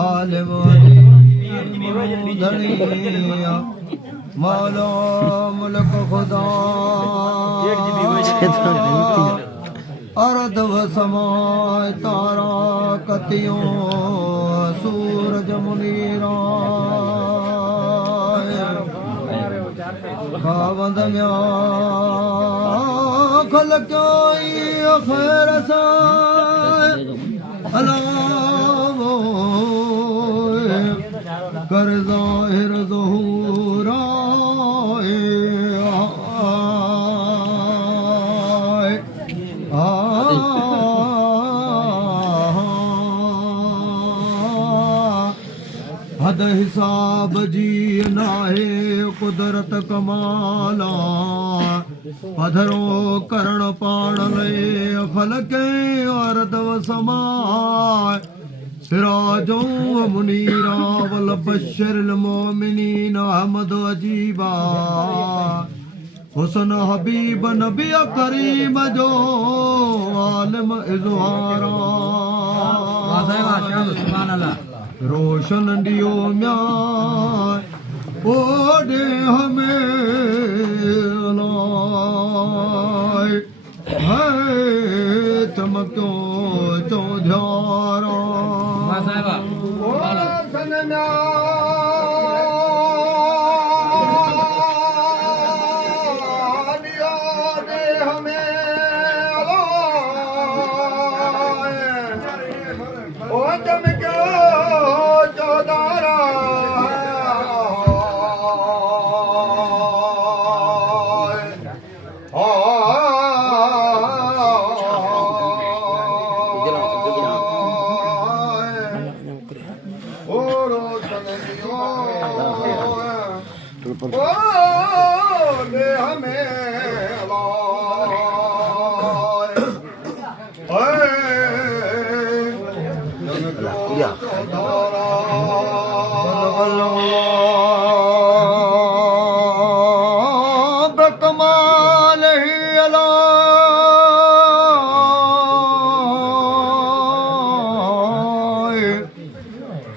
आलिम धनिया मौला मुल्क खुदा अर्द व समाए तारा कतियों सूरज मुनीरा खावंद म्या खलक्योई खैर सा अलावो कर ज़ाहिर ज़हूरा हद हिसाब जी नाहे कुदरत कमाला पधरो करण पाण ले फलके अर्द व समाए सिराजों व मुनीरा वल बशरिल मोमिनीन अहमद अजीबा हुसन हबीब नबी करीम जो आलिम इज़हारा रोशन दियो म्या ओडे हमें लाए है चमक्यो चौझारा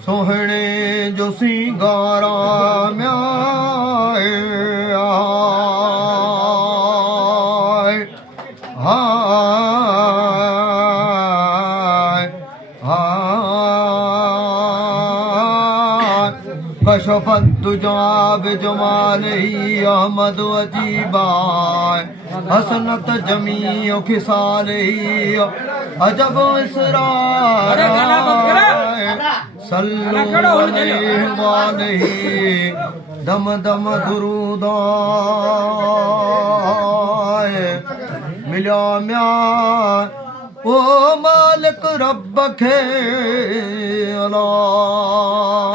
सोहणे जो सिंगारा म्याए कशफत दुजाब जमालही अहमद अजीबा हसनत जमी खिसालही अजब इसरार सल्लु अलैहि दम दम दुरूदाए मिल्या म्या ओ मालिक रब खे अलाए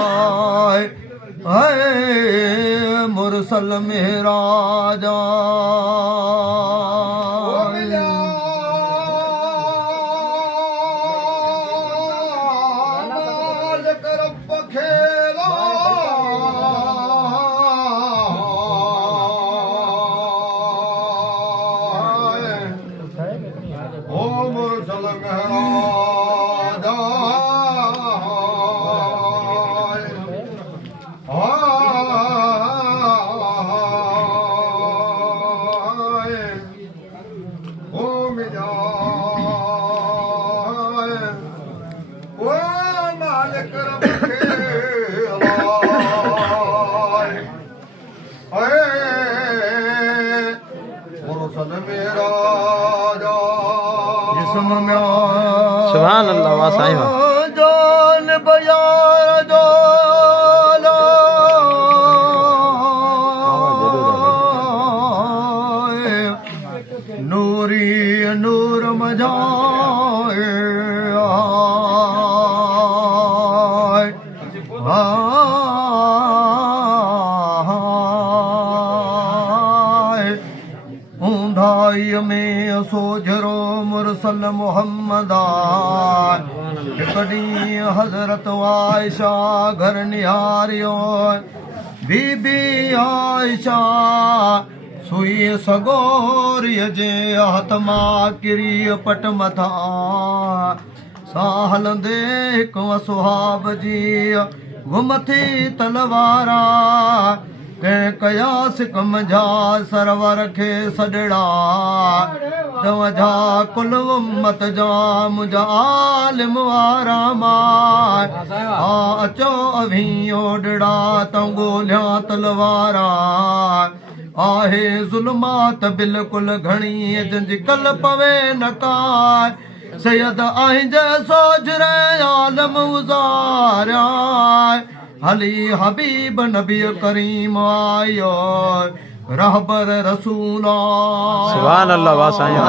है मुरसल मेहराजा सुभान अल्लाह वाह साहिब जान बयार जाला नूरी नूर मजाए ऊंधाई में सोझरो मुरसल मोहम्मदा कदी हजरत आयशा घर निहारियो बीबी आयशा सुई सगोरिय जे हथ मां किरी पट मथा सां हलंदे हिकु सुहाब जी घुमथी तलवारा कंहिं कयास कम जा सरवर खे सॾड़ा तव्हांजा कुल उम्मत जा मुंहिंजा आलिम वारा अचो अभी ओॾड़ा तूं ॻोल्हियां तलवारा आहे ज़ुल्मात बिल्कुलु घणी जंहिंजी कल पवे न काय सैयद आहीं जैसो सोजरे आलम उज़ारिया हली हबीब नबी करीम आयो रहबर रसूल सुभान अल्लाह वाह साईं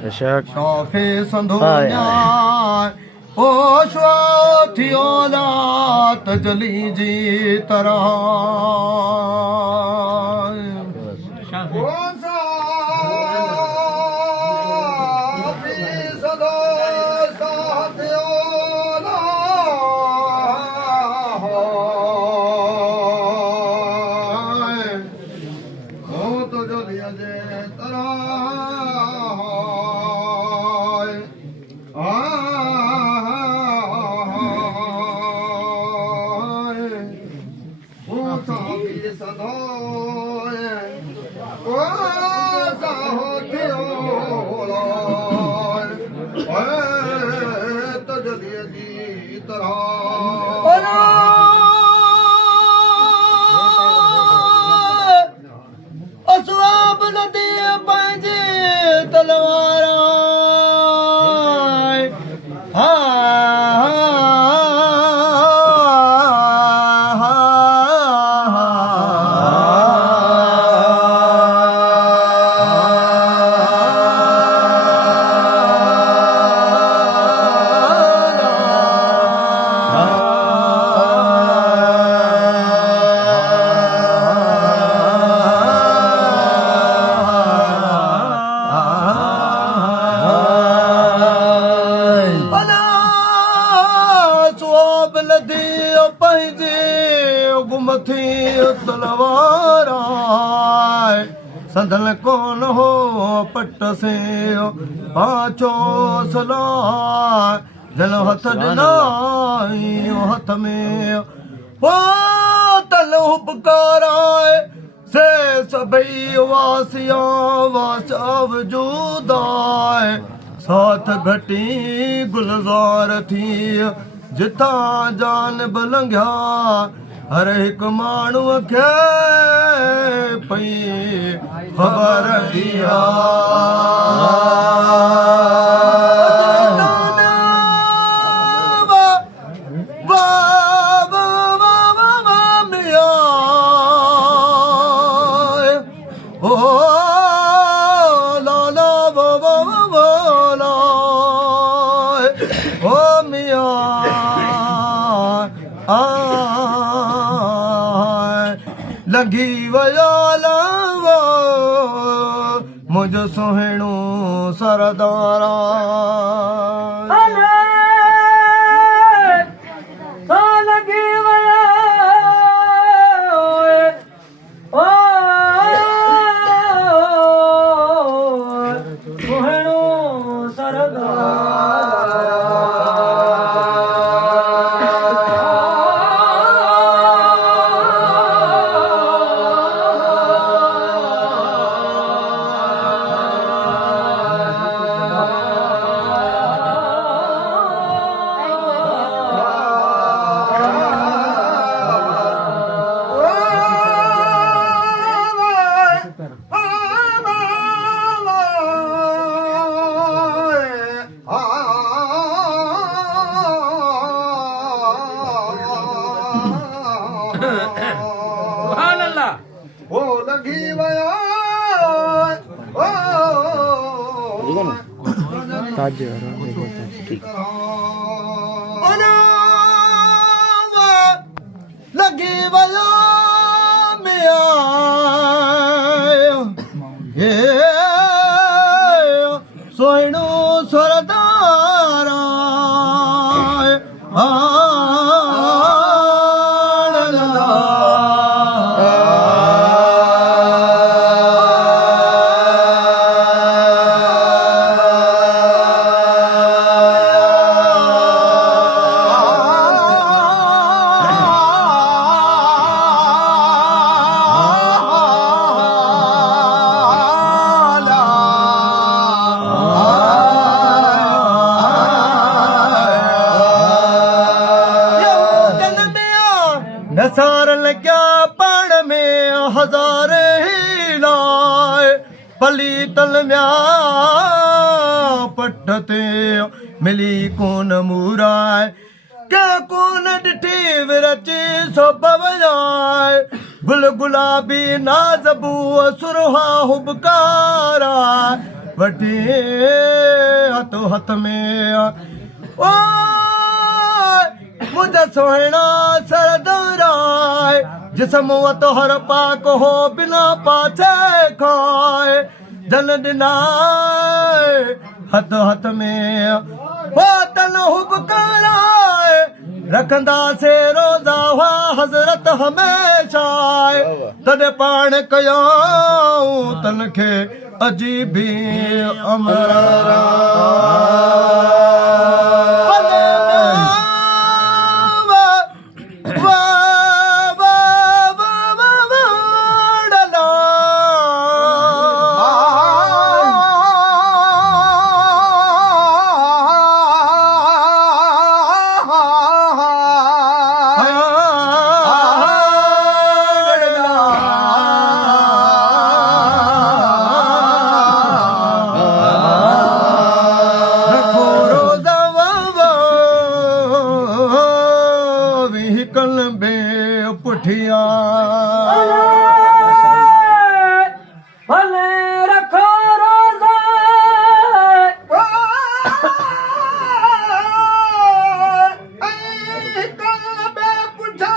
बेशक शाफे संधोया ओ शो थियो लात जली जी तरह संदल कौन हो पट से पाचो सला जल हथ ॾिनाई हथ में वो तल उपकाराए से सभई वासिया वाचाव जुदाए साथ घटी गुलजार थी जिता जान बलंघिया हर हिकु माण्हूअ खे पई ख़बर दिया लगी वया लावा मुझ सुहिणो सरदारा लगी वया सुहिणो सरदारा ओ लगी वया लगी वया मिया सोहिणो सरदारा हज़ारे ही लाए पली तलम्या पट ते मिली कोन मूराए के कोन डिठी विरची सो पवजाए गुल गुलाबी नाज़बू सुरहा हुबकारा वठी हथ हथ में ओ मुझे सोहना सरदाराए जिसम तो हर पाक हो बिना पाछे खाए जन दिनाए हथ हथ में हो तन हुबकाराए रखंदा से रोज़ा हुआ हज़रत हमेशा तॾहिं पाण कयाऊं तन खे अजीबी अमरा पुठिया भले रखो रोज़ा कलबे पुठा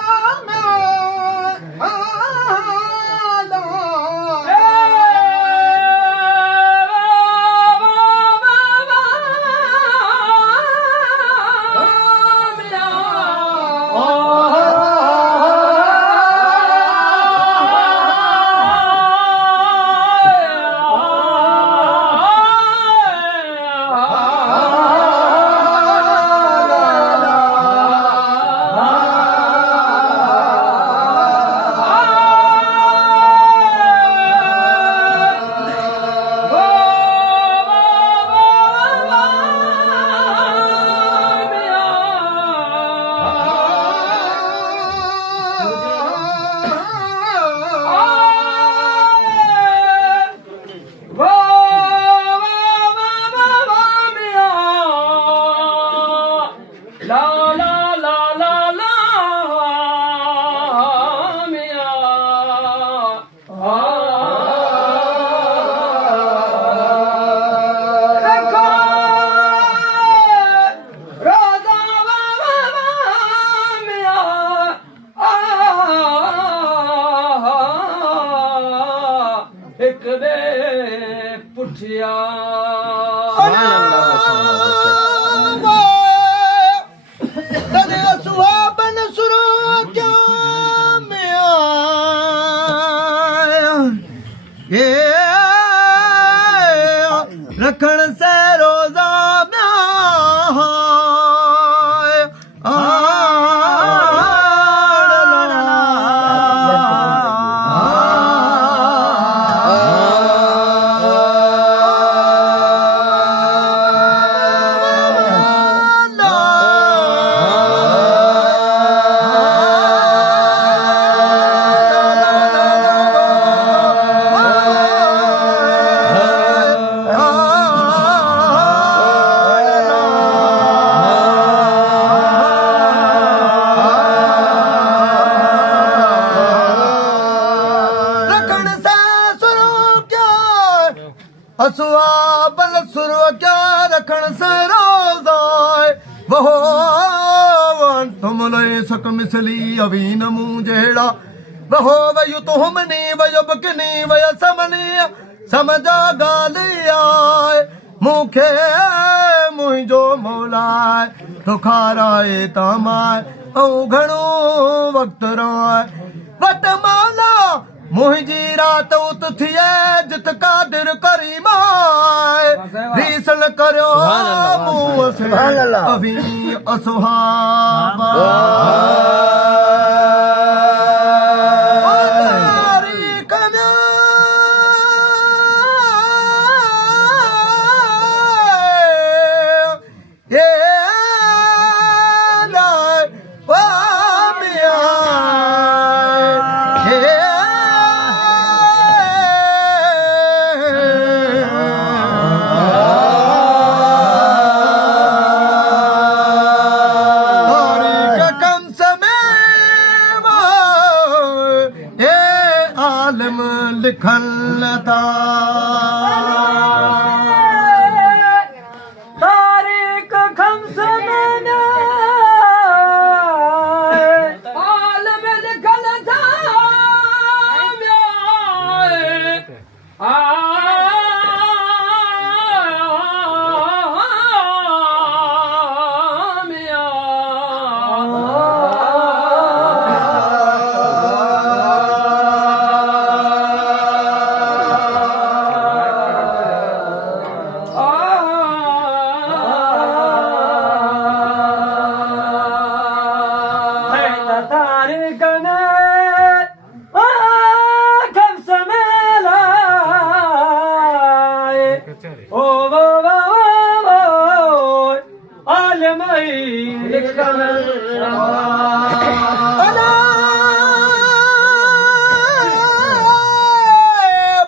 एक दे पुठिया सुहाबन सुरो क्या में आया ये रखण से रोज़ा असुआबल सुरव क्या रखण से रोज़ाए वहो तुम लय सक मिसली अवीन मुंह जेड़ा वहो वयु तुमनी वयुबकनी वयसमनी समझा गालिया मुखे मुंहिंजो मौलाए तुखाराए तामाए ऐं घणो वक़्तु राए वट मौला मुंहिंजी रात उत थिए जित कादिर करीमाए रीसल करियो मूं से अभी असुहाबा खलता तारीख खम्स में हाल में लिखल था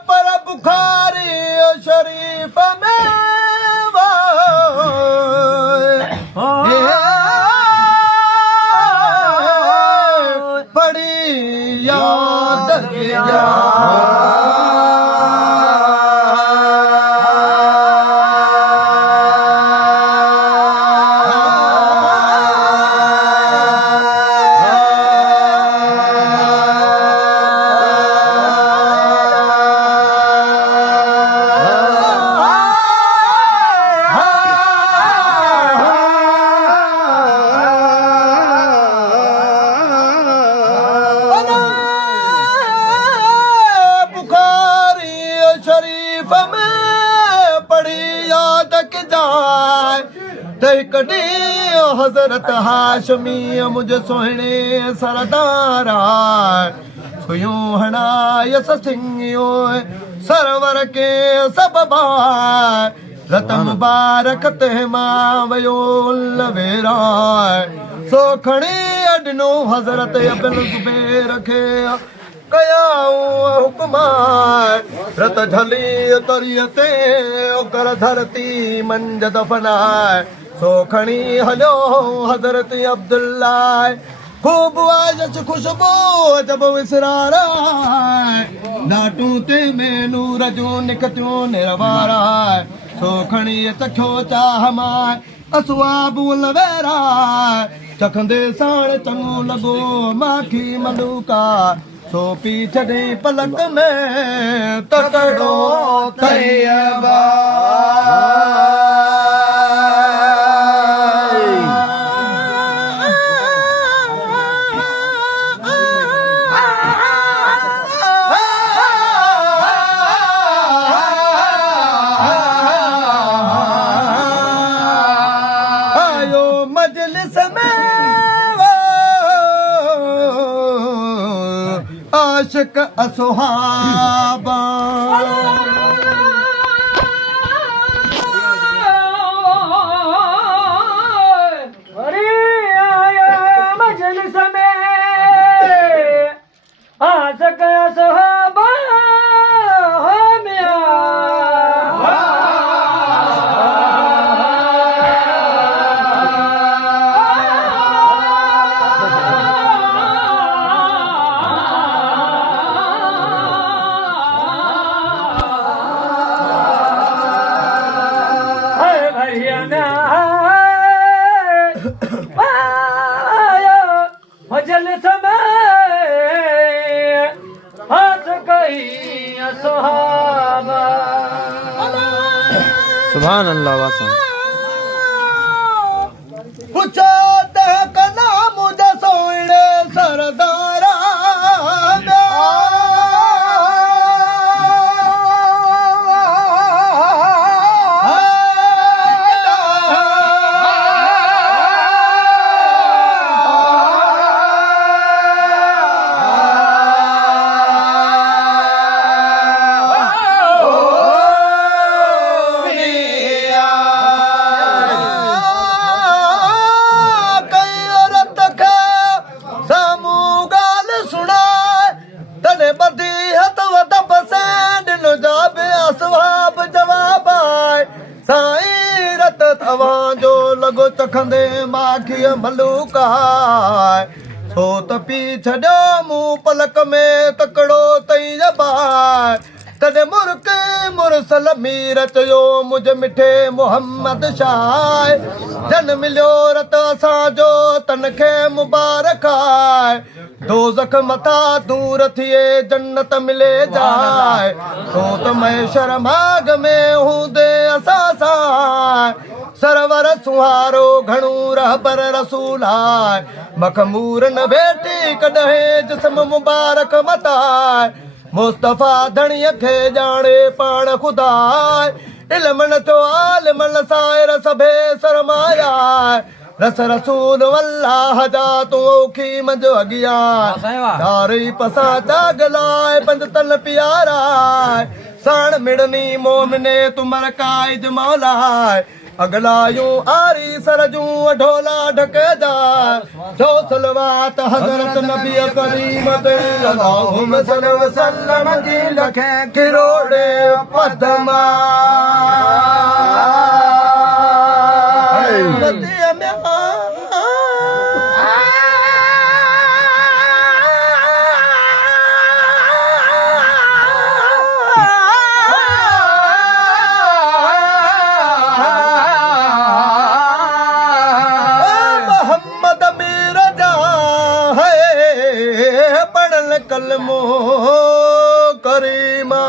पर बुखारी शरीफ में बड़ी याद शरीफ में बड़ी याद के जाए कड़ी हजरत हाशमी मुझे सोहने सरदारा सुयूं हणायस सिंगियो सरवर के सब बार रत मुबारक ते मां वयो लवेरा सो खणी अडनो हजरत अब्दुल जुबैर खे हुकुमार रत झली तरियते कर धरती मंज दफनाए सो खणी हलियो हजरत अब्दुल्ला खूब आयश खुशबू जब विसरारा नाटू ते में नूर जूं निकतियूं निरवारा सो खणी चखो चाह माए असवाब लवेरा चखंदे साण चङो लॻो माखी मलूका सो पी छॾे पलक में तकड़ो तैयबा आयो मजलिस में आशिक असहाबा मजलिस में आशिक असहाबा मजलिस में हाथ कई सुहावा सुभान अल्लाह वासम पुछो तह कना मुझे सोने सरदारा जो लगो चखंदे माखी मलूका छो त पी छॾियो मूं पलक में तकड़ो तई जबार तॾहिं मुरसल मीर चयो मुझ मिठे मोहम्मद शाह जन मिलियो रत असांजो तन खे मुबारक आहे दोज़ख मथा दूर थिए जन्नत मिले जाए तो त मैशर माग में हूंदे असां सां सरवर सुहारो घणो रहबर रसूल आहे मखमूर न भेटी कॾहिं जिस्म मुबारक मताए मुस्तफ़ा धणीअ खे ॼाणे पाण ख़ुदा इल्म न थियो आलिम साइर सभे सरमाया रस रसूल अल्लाह जा तूं औखी मंझ अॻियां दारी पसां जागलाए पंज तन प्यारा साण मिड़नी मोमिने तुमर काइज मौला अगलायूं आरी सरजूं ढोला ढकेजा जो सलवात हज़रत नबी करीम ते अल्लाहुम्मा सल्लि व सल्लम जी लखे किरोड़े पदमा नदीअ में कलमो करीमा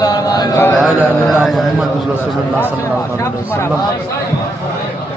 ला इलाहा इल्लल्लाह मुहम्मद रसूलुल्लाह सल्लल्लाहु अलैहि वसल्लम